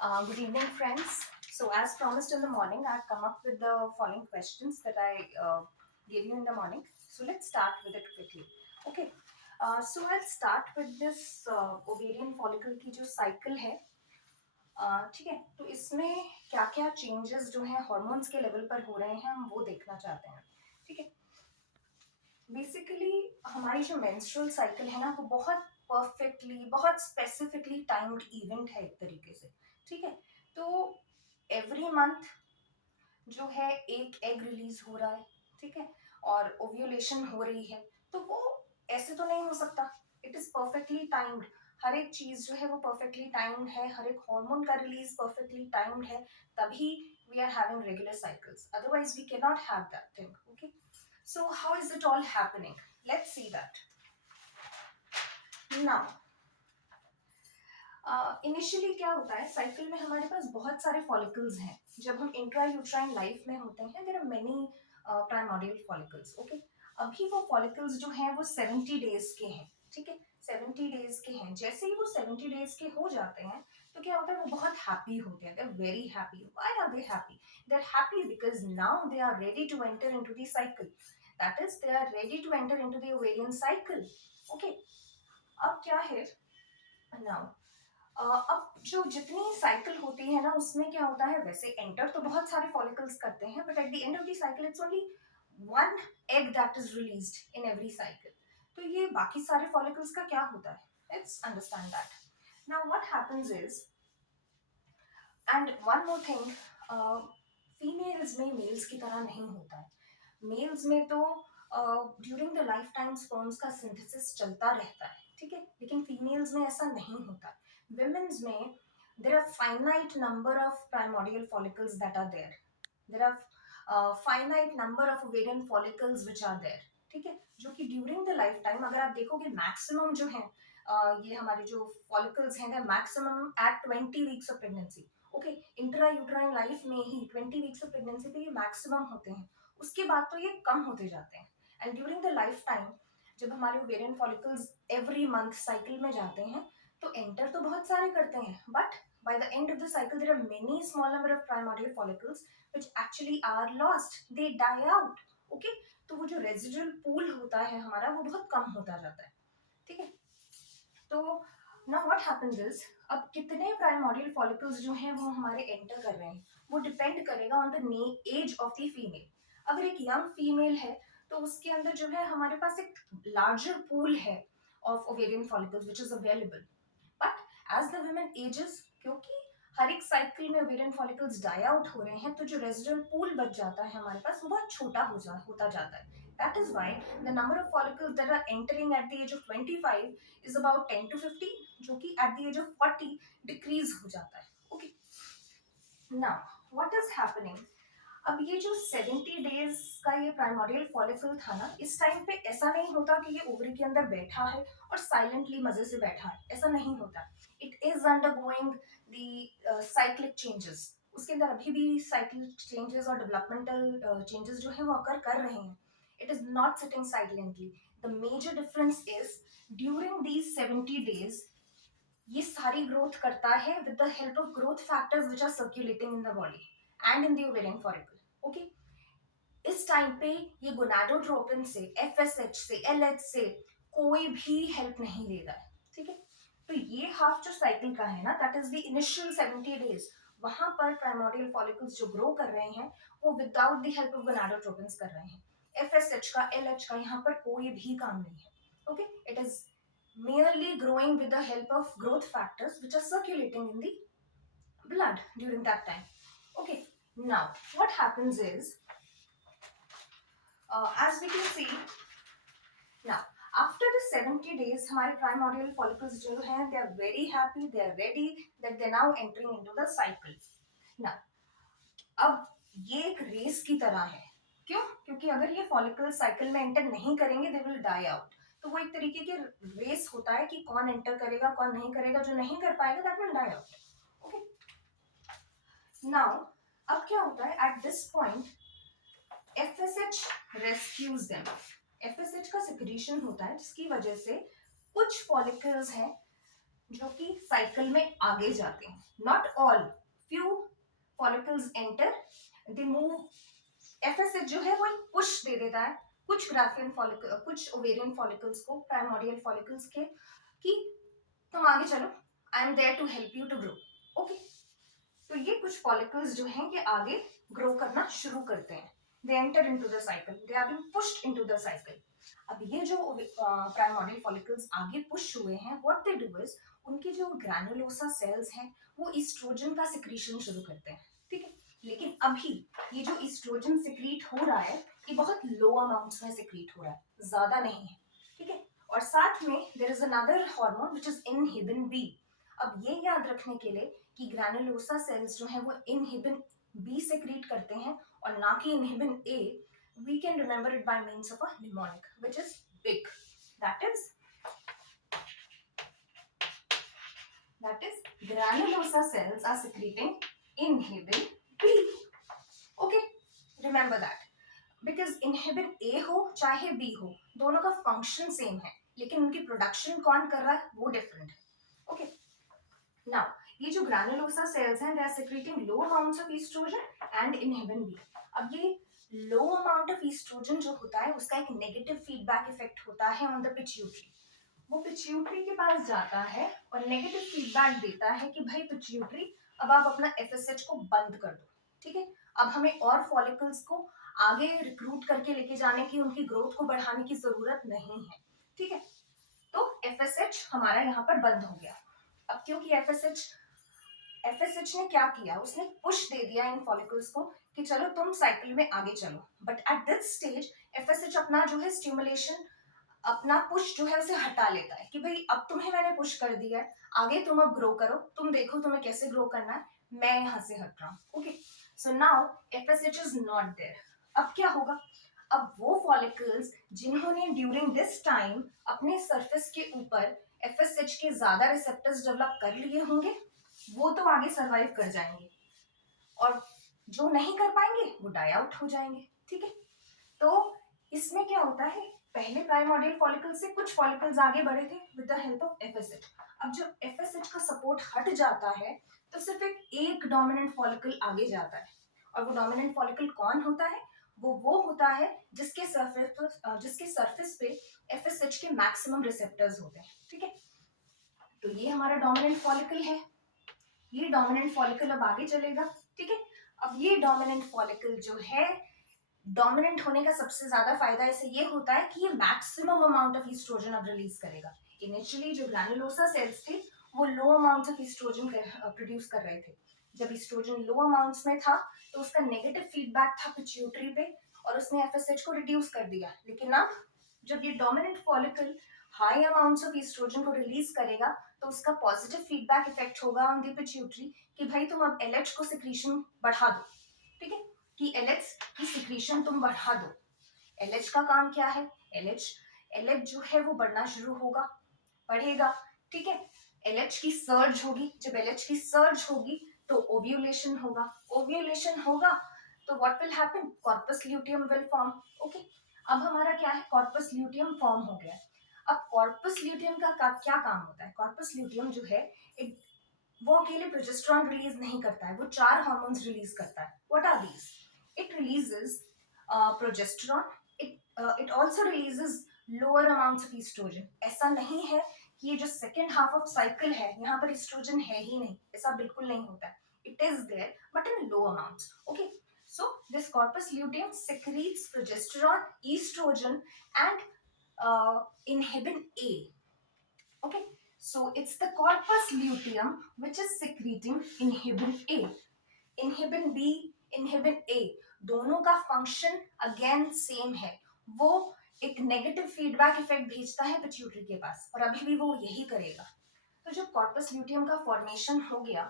Good evening, friends. So, as promised in the morning, I've come up with the following questions that I gave you in the morning. So, let's start with it quickly. Okay. So, I'll start with this ovarian follicle की जो cycle है. ठीक है. तो इसमें क्या क्या changes जो हैं hormones के level पर हो रहे हैं हम वो देखना चाहते हैं. ठीक है. बेसिकली हमारी जो मेंस्ट्रुअल साइकिल है ना वो बहुत परफेक्टली बहुत स्पेसिफिकली टाइम्ड इवेंट है एक तरीके से. ठीक है. तो एवरी मंथ जो है एक एग रिलीज हो रहा है. ठीक है. और ओव्यूलेशन हो रही है. तो वो ऐसे तो नहीं हो सकता. It is perfectly timed. हर एक चीज जो है वो परफेक्टली टाइम्ड है. हर एक हार्मोन का रिलीज परफेक्टली टाइम्ड है. तभी we are having regular cycles. Otherwise we can not have that thing. Okay. So how is it all happening? Let's see that. Now, initially क्या होता है साइकिल में हमारे पास बहुत सारे फॉलिकल्स हैं. जब हम इंट्रा यूट्राइन लाइफ में होते हैं there are many primordial follicles. Okay. अभी वो फॉलिकल्स जो हैं वो 70 डेज के हैं. ठीक है. 70 डेज के हैं. जैसे ही वो 70 डेज के हो जाते हैं तो क्या होता है वो बहुत हैप्पी होते हैं. They are very happy. Why are they happy? They are happy because now they are ready to enter into the cycle. That is they are ready to enter into the ovarian cycle. Okay. अब क्या है now अब जो जितनी cycle होती है ना उसमें क्या होता है वैसे एंटर तो बहुत सारे फॉलिकल्स करते हैं but at the end of the cycle it's only one egg that is released in every cycle. तो ये बाकी सारे फॉलिकल्स का क्या होता है? Let's understand that. Now what happens is and one more thing, females में मेल्स की तरह नहीं होता है. मेल्स में तो during the life time sperms का सिंथेसिस चलता रहता है. ठीक है. लेकिन फीमेल्स में ऐसा नहीं होता. विमेन्स में there are finite number of primordial follicles that are there. There are finite number of ovarian follicles which are there. ठीक है. जो कि ड्यूरिंग द लाइफ टाइम अगर आप देखोगे मैक्सिमम जो है ये हमारे जो फॉलिकल्स हैं maximum at 20 weeks of pregnancy. Okay. Intra uterine life में ही 20 वीक्स ऑफ प्रेगनेंसी पे ये मैक्सिमम होते हैं. उसके बाद तो ये कम होते जाते हैं. And during the life time जब हमारे ovarian follicles every month cycle में जाते हैं तो एंटर तो बहुत सारे करते हैं but by the end of the cycle there are many small number of primordial follicles which actually are lost. They die out. Okay. तो वो जो residual pool होता है हमारा वो बहुत कम होता जाता है. ठीक है. तो now what happens is अब कितने primordial follicles जो हैं वो हमारे enter कर रहे हैं वो depend करेगा on the age of the female. अगर एक young female है तो उसके अंदर जो है हमारे पास एक larger pool है of ovarian follicles which is available. But as the women ages क्योंकि हर एक साइकिल में ओवेरियन फॉलिकल्स डाई आउट हो रहे हैं तो जो रेजिडुअल पूल बच जाता है हमारे पास वो बहुत छोटा होता जाता है. That is why the number of follicles that are entering at the age of 25 is about 10 to 15 जो कि at the age of 40 decrease हो जाता है. Okay. Now what is happening? अब ये जो 70 डेज का ये प्राइमोरियल फॉलिकल था ना इस टाइम पे ऐसा नहीं होता कि ये ओवरी के अंदर बैठा है और साइलेंटली मजे से बैठा है. ऐसा नहीं होता. It is undergoing the cyclic changes. उसके अंदर अभी भी साइक्लिक चेंजेस और डेवलपमेंटल चेंजेस जो है वो अकर कर रहे हैं. It is not sitting silently. The major difference is during these 70 days ये सारी ग्रोथ करता है with the help of growth factors which are circulating in the body and in the ovarian follicle. Okay. इस time पे ये gonadotropin से FSH से LH से कोई भी हेल्प नहीं ले रहा है. ठीक है. तो ये हाफ जो साइकिल का है ना that is the initial 70 days. वहां पर प्राइमोरियल फॉलिकल्स जो ग्रो कर रहे हैं वो without the help of gonadotropin कर रहे हैं. एफएसएच का एलएच का यहाँ पर कोई भी काम नहीं है. Okay. It is merely growing with the help of growth factors which are circulating in the blood during that time. Okay. Now what happens is as we can see now after the 70 days हमारे primordial follicles जो हैं they are very happy, they are ready that they are now entering into the cycle. now अब ये एक race की तरह है. क्यों? क्योंकि अगर ये फॉलिकल साइकिल में एंटर नहीं करेंगे दे विल डाई आउट. तो वो एक तरीके के रेस होता है कि कौन एंटर करेगा कौन नहीं करेगा. जो नहीं कर पाएगा that will die out. Okay. Now अब क्या होता है at this point FSH rescues them. FSH का सिक्रीशन होता है जिसकी वजह से कुछ फॉलिकल्स हैं जो कि साइकिल में आगे जाते हैं. Not all, few follicles enter, they move. FSH जो है वो एक पुश दे देता है कुछ ग्राफियन फॉलिकल, कुछ ओवेरियन फॉलिकल्स को, प्राइमोर्डियल फॉलिकल्स के, कि तुम आगे चलो, I am there to help you to grow. Okay, तो ये कुछ फॉलिकल्स जो हैं ये आगे ग्रो करना शुरू करते हैं. They enter into the cycle, they are being pushed into the cycle. अब ये जो प्राइमोर्डियल फॉलिकल्स आगे पुश हुए हैं, व्हाट दे डू इज, उनकी जो ग्रैनुलोसा सेल्स हैं वो ईस्ट्रोजन का सिक्रीशन शुरू करते हैं. ठीक है, लेकिन अभी ये जो ईस्ट्रोजन सिक्रीट हो रहा है ये बहुत लो अमाउंट्स में सिक्रीट हो रहा है, ज्यादा नहीं है. ठीक है, और साथ में there is another hormone which is inhibin B. अब ये याद रखने के लिए कि ग्रैनुलोसा सेल्स जो है वो इनहिबिन बी सेक्रीट करते हैं और ना कि inhibin A. We can remember it by means of a mnemonic, which is big. That is granulosa cells are secreting inhibin B. Okay, remember that. Because inhibin A हो चाहे B हो, दोनों का फंक्शन सेम है, लेकिन उनकी production कौन कर रहा है वो डिफरेंट है. ओके, नाउ ये जो ग्रैनुलोसा सेल्स हैं, they are secreting low amounts of estrogen and inhibin B. अब ये लो अमाउंट ऑफ ईस्ट्रोजन जो होता है उसका एक नेगेटिव फीडबैक इफेक्ट होता है ऑन द पिट्यूटरी. वो पिट्यूटरी के पास जाता है और नेगेटिव फीडबैक देता है कि भाई पिट्यूटरी, अब आप अपना एफएसएच को बंद कर दो. ठीक है, अब हमें और फॉलिकल्स को आगे रिक्रूट करके लेके जाने की, उनकी ग्रोथ को बढ़ाने की जरूरत नहीं है. ठीक है, तो एफएसएच हमारा यहाँ पर बंद हो गया. अब क्योंकि एफएसएच ने क्या किया, उसने पुश दे दिया इन फॉलिकल्स को कि चलो तुम साइकिल में आगे चलो. But at this stage FSH अपना जो है स्टिमुलेशन, अपना पुश जो है उसे हटा लेता है कि भाई अब तुम्हें मैंने पुश कर दिया है, आगे तुम अब ग्रो करो, तुम देखो तुम्हें कैसे ग्रो करना है, मैं यहाँ से हट रहा हूँ. Okay, so now FSH is not there. अब क्या होगा, अब वो फॉलिकल्स जिन्होंने ड्यूरिंग दिस टाइम अपने सरफेस के ऊपर एफएसएच के ज्यादा रिसेप्टर्स डेवलप कर लिए होंगे, वो तो आगे सरवाइव कर जाएंगे, और जो नहीं कर पाएंगे वो डाई आउट हो जाएंगे. ठीक है, तो इसमें क्या होता है, पहले प्राइमोर्डियल फॉलिकल से कुछ फॉलिकल्स आगे बढ़े थे with the help of FSH. अब जब एफएसएच का सपोर्ट हट जाता है तो सिर्फ एक डोमिनेंट फॉलिकल आगे जाता है. और वो डोमिनेंट फॉलिकल कौन होता है, वो होता है जिसके सरफेस पे एफएसएच के मैक्सिमम रिसेप्टर्स होते हैं. ठीक है, तो ये हमारा डोमिनेंट फॉलिकल है. ये डोमिनेंट फॉलिकल अब आगे चलेगा. ठीक है, अब ये डोमिनेंट फॉलिकल जो है, डोमिनेंट होने का सबसे ज्यादा फायदा इसे ये होता है कि ये मैक्सिमम अमाउंट ऑफ ईस्ट्रोजन अब रिलीज करेगा. इनिशियली जो ग्रैनुलोसा सेल्स थे वो low amount of estrogen produce कर रहे थे. जब ईस्ट्रोजन लो अमाउंट्स में था तो उसका नेगेटिव फीडबैक था पिट्यूटरी पे और उसने एफएसएच को रिड्यूस कर दिया. लेकिन अब जब ये dominant follicle high amounts of estrogen को रिलीज करेगा तो उसका पॉजिटिव फीडबैक इफेक्ट होगा ऑन द पिट्यूटरी कि भाई तुम अब एलएच को सिक्रीशन बढ़ा दो. ठीक है, कि एलएच की सिक्रीशन तुम बढ़ा दो. एलएच का काम क्या है, एलएच जो है वो बढ़ना शुरू होगा, बढ़ेगा. ठीक है, एलएच की सर्ज होगी, जब एलएच की सर्ज होगी तो ओव्यूलेशन होगा. ओव्यूलेशन होगा तो what will happen, corpus luteum will form. Okay, अब हमारा क्या है, कॉर्पस ल्यूटियम फॉर्म हो गया. अब कॉर्पस ल्यूटियम का क्या काम होता है, कॉर्पस ल्यूटियम जो है वो अकेले प्रोजेस्टेरॉन रिलीज नहीं करता है, वो 4 हार्मोन्स रिलीज करता है. What are these, it releases progesterone. It also releases lower amounts of estrogen. ऐसा नहीं है कि ये जो सेकेंड हाफ ऑफ साइकिल है यहाँ पर एस्ट्रोजन है ही नहीं, ऐसा बिल्कुल नहीं होता है. It is there but in low amounts. Okay, so this corpus luteum secretes progesterone, estrogen and inhibin A. Okay, so it's the corpus luteum which is secreting inhibin A. Inhibin B, inhibin A, दोनों का function again same है. वो एक negative feedback effect भेजता है pituitary के पास और अभी भी वो यही करेगा. तो जब कॉर्पस ल्यूटियम का फॉर्मेशन हो गया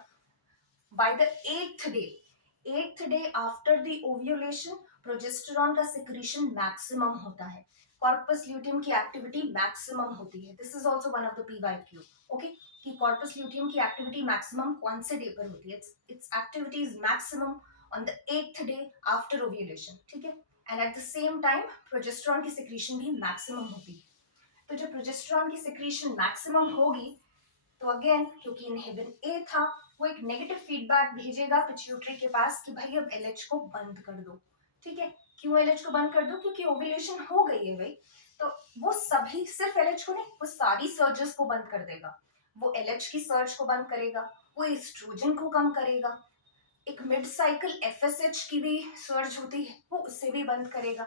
by the 8th day after the ovulation, progesterone का सिक्रीशन मैक्सिमम होता है, कॉर्पस ल्यूटियम की एक्टिविटी मैक्सिमम होती है. This is also one of the PYQ. Okay, कि कॉर्पस ल्यूटियम की एक्टिविटी मैक्सिमम कौन से डे पर होती है, it's activity is maximum on the 8th day after ovulation. ठीक है, and at the same time progesterone की सिक्रीशन भी मैक्सिमम होती है. तो जब प्रोजेस्टेरॉन की सिक्रीशन मैक्सिमम होगी तो अगेन क्योंकि इनहिबिन ए था, वो एक नेगेटिव फीडबैक भेजेगा पिट्यूटरी के पास कि भाई अब एलएच को बंद कर दो। ठीक है, क्यों एलएच को बंद कर दो? क्योंकि ओव्यूलेशन हो गई है भाई। तो वो सभी, सिर्फ एलएच को नहीं, वो सारी सर्जेस को बंद कर देगा। वो एलएच की सर्ज को बंद करेगा, वो एस्ट्रोजन को कम करेगा, एक मिड साइकिल एफएसएच की भी सर्ज होती है वो उससे भी बंद करेगा।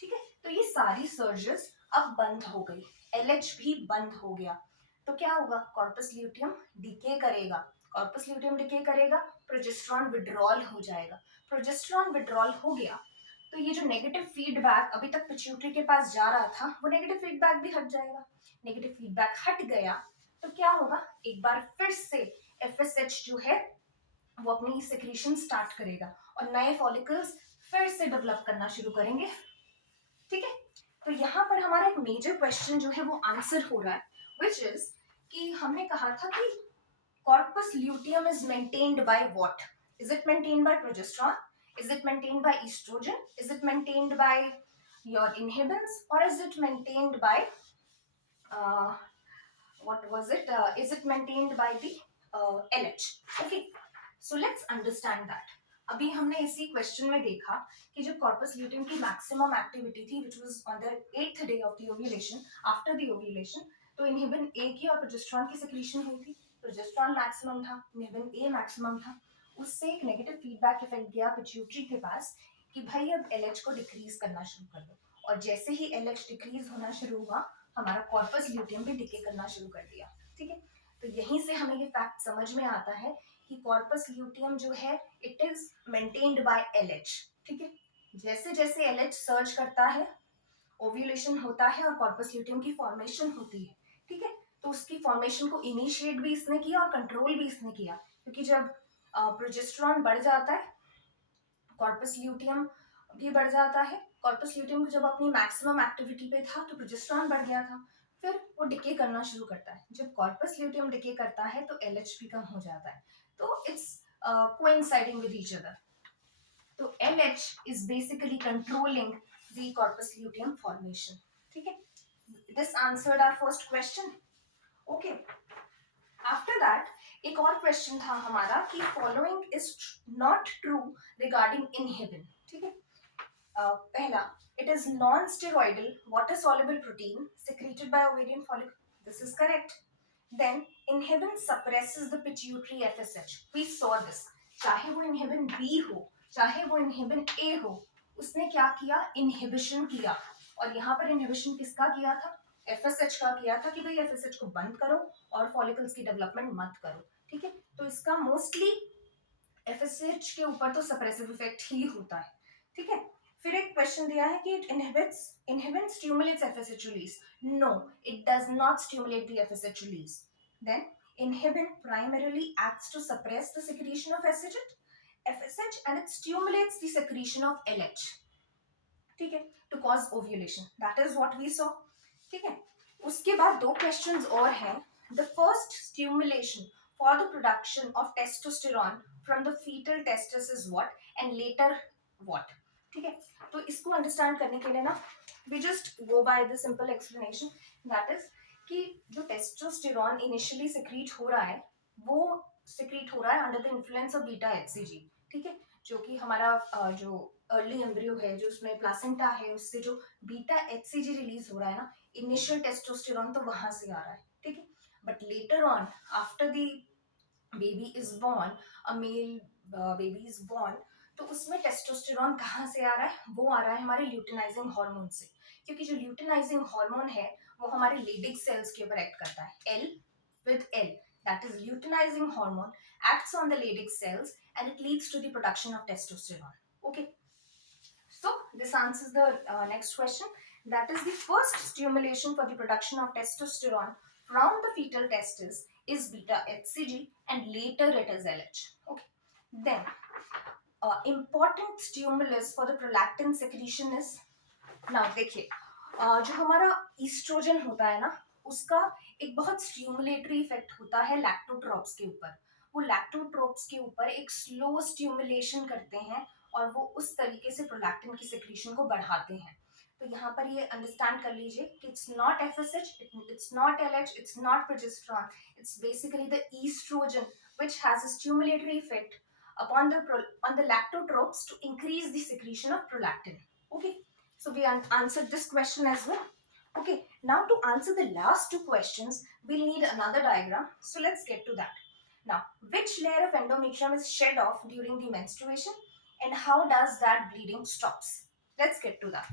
ठीक है, तो ये सारी सर्जेस अब बंद हो गई, एलएच भी बंद हो गया। तो क्या होगा? कॉर्पस ल्यूटियम डिके करेगा। कॉर्पस ल्यूटियम डिके करेगा, प्रोजेस्टेरॉन विड्रॉल हो जाएगा। प्रोजेस्टेरॉन विड्रॉल हो गया तो ये जो नेगेटिव फीडबैक अभी तक पिट्यूटरी के पास जा रहा था, वो नेगेटिव फीडबैक भी हट जाएगा। नेगेटिव फीडबैक हट गया तो क्या होगा? एक बार फिर से एफएसएच जो है वो अपनी सिक्रीशन स्टार्ट करेगा और नए फॉलिकल्स फिर से डेवलप करना शुरू करेंगे। ठीक है, तो यहाँ पर हमारा एक मेजर क्वेश्चन जो है वो आंसर हो रहा है, विच इज कि हमने कहा था कि corpus luteum is maintained by what? Is it maintained by progesterone? Is it maintained by estrogen? Is it maintained by your inhibins? और is it maintained by what was it? Is it maintained by the LH? Okay, so let's understand that. अभी हमने इसी question में देखा कि जो corpus luteum की maximum activity थी which was on the 8th day of the ovulation, after the ovulation, तो इनहिबिन ए की और प्रोजेस्टेरॉन की सिक्रीशन हुई थी। प्रोजेस्टेरॉन मैक्सिमम था, इनहिबिन ए मैक्सिमम था। उससे एक नेगेटिव फीडबैक इफेक्ट गया पिट्यूटरी के पास कि भाई अब एलएच को डिक्रीज करना शुरू कर दो, और जैसे ही एलएच डिक्रीज होना शुरू हुआ हमारा कॉर्पस ल्यूटियम भी डिके करना शुरू कर दिया। ठीक है, तो यहीं से हमें ये फैक्ट समझ में आता है कि कॉर्पस ल्यूटियम जो है it is maintained bye LH. ठीक है, जैसे जैसे एलएच सर्च करता है ओव्यूलेशन होता है और कॉर्पस ल्यूटियम की फॉर्मेशन होती है। ठीक है, तो उसकी फॉर्मेशन को इनिशिएट भी इसने किया और कंट्रोल भी इसने किया, क्योंकि जब प्रोजेस्टेरॉन बढ़ जाता है कॉर्पस ल्यूटियम भी बढ़ जाता है। कॉर्पस ल्यूटियम जब अपनी मैक्सिमम एक्टिविटी पे था तो प्रोजेस्टेरॉन बढ़ गया था, फिर वो डिके करना शुरू करता है। जब कॉर्पस ल्यूटियम डिके करता है तो एलएच भी कम हो जाता है, तो it's coinciding with each other. तो LH is basically controlling the corpus luteum formation. ठीक है, this answered our first question. Okay. After that, एक और क्वेश्चन था हमारा कि following is not true regarding inhibin. ठीक है, पहला, it is non-steroidal water-soluble protein secreted by ovarian follicle. This is correct. Then inhibin suppresses the pituitary FSH. We saw this. चाहे वो inhibin B हो, चाहे वो inhibin A हो, उसने क्या किया? इनहिबिशन किया। और यहाँ पर इनहिबिशन किसका किया था? FSH का किया था कि भाई FSH को बंद करो और फॉलिकल्स की डेवलपमेंट मत करो। ठीक है, तो इसका मोस्टली FSH के ऊपर तो सप्रेसिव इफेक्ट ही होता है। ठीक है, फिर एक क्वेश्चन दिया है कि inhibin stimulates FSH release. No, it does not stimulate the FSH release. Then inhibin primarily acts to suppress the secretion of FSH and it stimulates the secretion of LH. ठीक है, to cause ovulation. That is what we saw. ठीक है, उसके बाद दो questions और हैं. The first stimulation for the production of testosterone from the fetal testis is what and later what? ठीक है, तो इसको अंडरस्टैंड करने के लिए ना we just go by the simple explanation, that is कि जो टेस्टोस्टेरॉन इनिशियली सिक्रीट हो रहा है वो सिक्रीट हो रहा है under the influence of beta HCG. ठीक है, जो कि हमारा जो अर्ली एम्ब्रियो है, जो उसमें प्लासेंटा है, उससे जो बीटा एचसीजी रिलीज हो रहा है ना, इनिशियल टेस्टोस्टेरॉन तो वहां से आ रहा है। ठीक है, but later on after the baby is born, a male baby is born, तो उसमें टेस्टोस्टेरॉन कहाँ से आ रहा है? वो आ रहा है हमारे ल्यूटिनाइजिंग हार्मोन से, क्योंकि जो ल्यूटिनाइजिंग हार्मोन है वो हमारे लेडिक सेल्स के ऊपर एक्ट करता है। L with L, that is luteinizing hormone acts on the Leydig cells and it leads to the production of testosterone. Okay, so this answers the next question, that is the first stimulation for the production of testosterone from the fetal testis is beta HCG and later it is LH. Okay, then important stimulus for the prolactin secretion is, now देखिए जो हमारा oestrogen होता है ना, उसका एक बहुत stimulatory effect होता है लैक्टोट्रोप्स के ऊपर। वो लैक्टोट्रोप्स के ऊपर एक स्लो स्टिमुलेशन करते हैं और वो उस तरीके से प्रोलैक्टिन की सिक्रीशन को बढ़ाते हैं। तो यहाँ पर ये अंडरस्टैंड कर लीजिए कि it's not FSH, it's not LH, it's not progesterone, it's basically the estrogen which has a stimulatory effect upon the lactotropes to increase the secretion of prolactin. Okay, so we answered this question as well. Okay, now to answer the last two questions, we'll need another diagram. So let's get to that. Now, which layer of endometrium is shed off during the menstruation, and how does that bleeding stops? Let's get to that.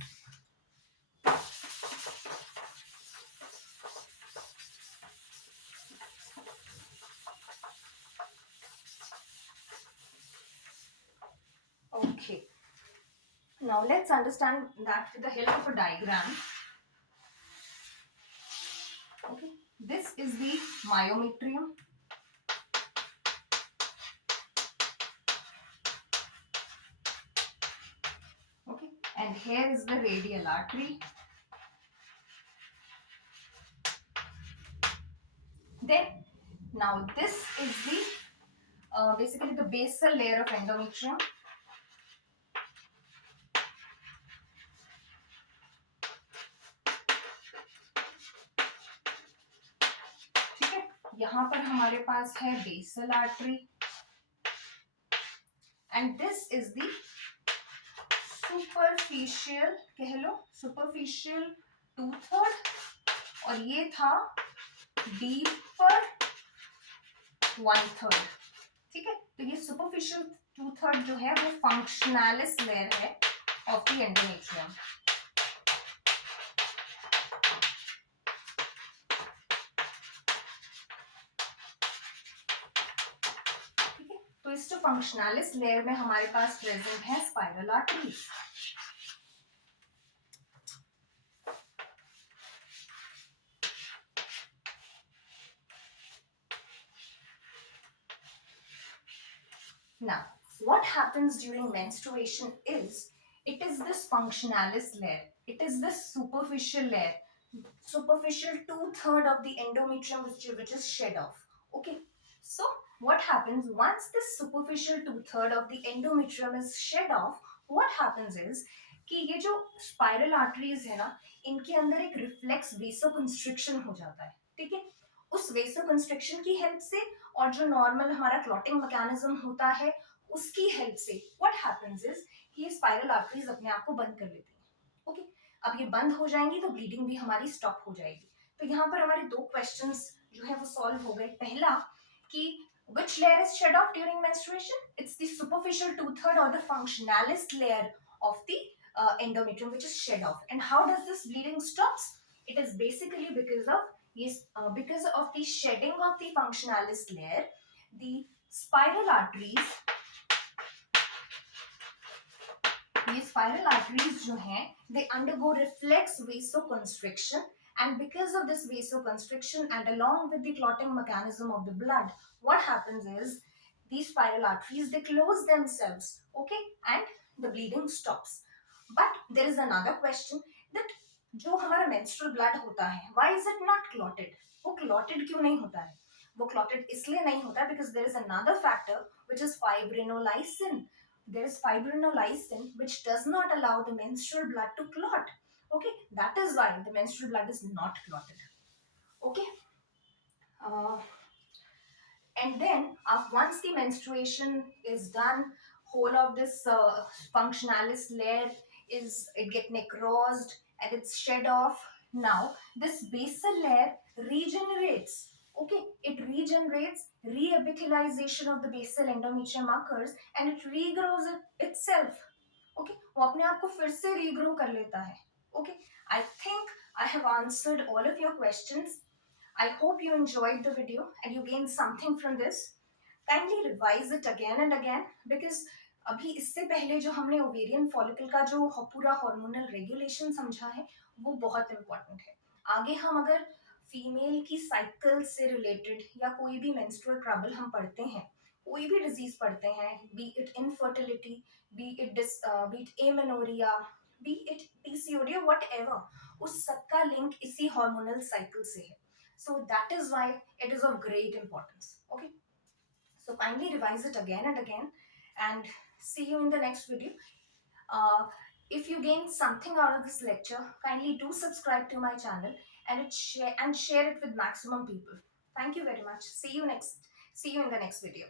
Okay. Now let's understand that with the help of a diagram. Okay. This is the myometrium. Okay. And here is the radial artery. Then, now this is the basically the basal layer of endometrium. ठीक है, यहाँ पर हमारे पास है basal artery. And this is the superficial, कह लो superficial 2/3, और ये था deeper 1/3. ठीक है, तो ये सुपरफिशियल 2/3 जो है वो फंक्शनलिस लेयर है ऑफ द एंडोमेट्रियम. ठीक है, तो इस जो फंक्शनलिस लेयर में हमारे पास प्रेजेंट है spiral arteries. Now, what happens during menstruation is, it is this functionalis layer, it is this superficial layer, superficial 2/3 of the endometrium which is shed off. Okay, so what happens once this superficial 2/3 of the endometrium is shed off, what happens is कि ये जो spiral arteries है ना, इनके अंदर एक reflex vasoconstriction हो जाता है. ठीक है, उस वेसोकंस्ट्रिक्शन की हेल्प से और जो नॉर्मल हमारा क्लॉटिंग मैकेनिज्म होता है उसकी हेल्प से व्हाट हैपेंस इज कि ये स्पाइरल आर्टरीज अपने आप को बंद कर लेती हैं. ओके, अब ये बंद हो जाएंगी तो ब्लीडिंग भी हमारी स्टॉप हो जाएगी. तो यहाँ पर हमारे दो क्वेश्चंस जो है वो सॉल्व हो गए. पहला कि which layer is shed off during menstruation? It's the superficial 2/3 or the functionalis layer of the endometrium which is shed off. And how does this bleeding stops? It is basically because of the shedding of the functionalis layer, the spiral arteries, ये spiral arteries जो हैं they undergo reflex vasoconstriction, and because of this vasoconstriction and along with the clotting mechanism of the blood, what happens is these spiral arteries they close themselves. Okay, and the bleeding stops. But there is another question that जो हमारा menstrual blood होता है why is it not clotted? वो clotted क्यों नहीं होता है? वो clotted इसलिए नहीं होता because there is another factor which is fibrinolysin. There is fibrinolysin which does not allow the menstrual blood to clot. Okay, that is why the menstrual blood is not clotted. Okay, uh, and then once the menstruation is done, whole of this functionalis layer is it get necrosed and it's shed off. Now this basal layer regenerates. Okay, it regenerates, reepithelialization of the basal endometrium occurs and it regrows itself. Okay, वो अपने आप को फिर से regrow कर लेता है. Okay, I think I have answered all of your questions. I hope you enjoyed the video and you gained something from this. Kindly revise it again and again because अभी इससे पहले जो हमने ओवेरियन फॉलिकल का जो पूरा hormonal regulation समझा है वो बहुत इंपॉर्टेंट है. आगे हम अगर फीमेल की साइकिल से रिलेटेड या कोई भी मेंस्ट्रुअल ट्रबल हम पढ़ते हैं, कोई भी डिजीज पढ़ते हैं, be it infertility, be it amenorrhea, be it PCOD, whatever, उस सबका लिंक इसी हार्मोनल साइकिल से है. So that is why it is of great importance. Okay, so kindly revise it again and again and see you in the next video. uh, If you gain something out of this lecture, kindly do subscribe to my channel and share it with maximum people. Thank you very much. See you in the next video.